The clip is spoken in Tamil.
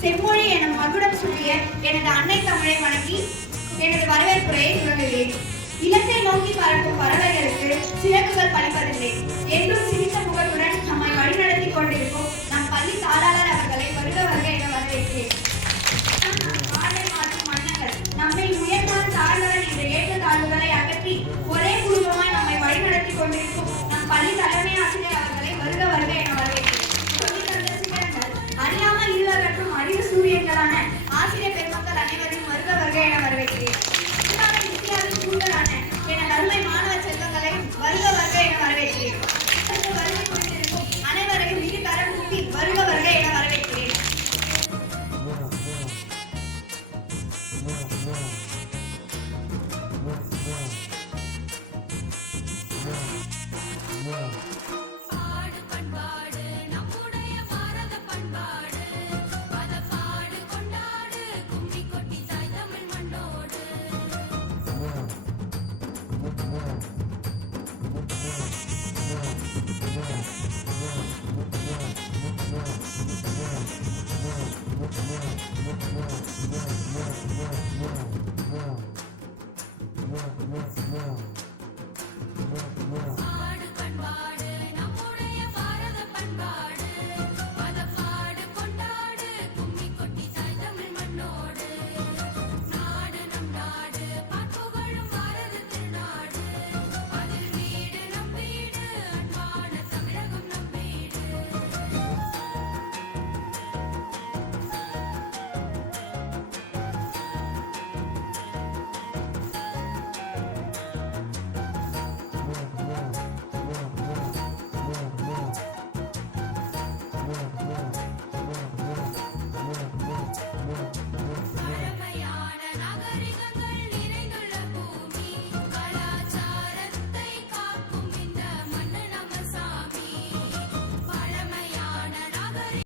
செம்மொழி என மகுடம் சூட்டிய எனது அன்னை தமிழை வணங்கி எனது வரவேற்புரையை தொடங்குகிறேன். இலக்கை நோக்கி பறக்கும் பறவைகளுக்கு சிறகுகள் பலிப்பதில்லை என்றும் சிரித்த முகத்துடன் நம்மை வழிநடத்தி கொண்டிருக்கும் நம் பள்ளி தாளாளர் அவர்களை வருக வருக என வரவேற்கிறேன். வாழ்வை மாற்றும் மன்னர்கள் நம்மை உயர்ந்தால் தாழ்ந்தவன் என்ற ஏற்றத்தாழ்வுகளை அகற்றி ஒரே குடும்பமாய் நம்மை வழிநடத்தி கொண்டிருக்கும் நம் பள்ளி தலைமை ஆசிரியர்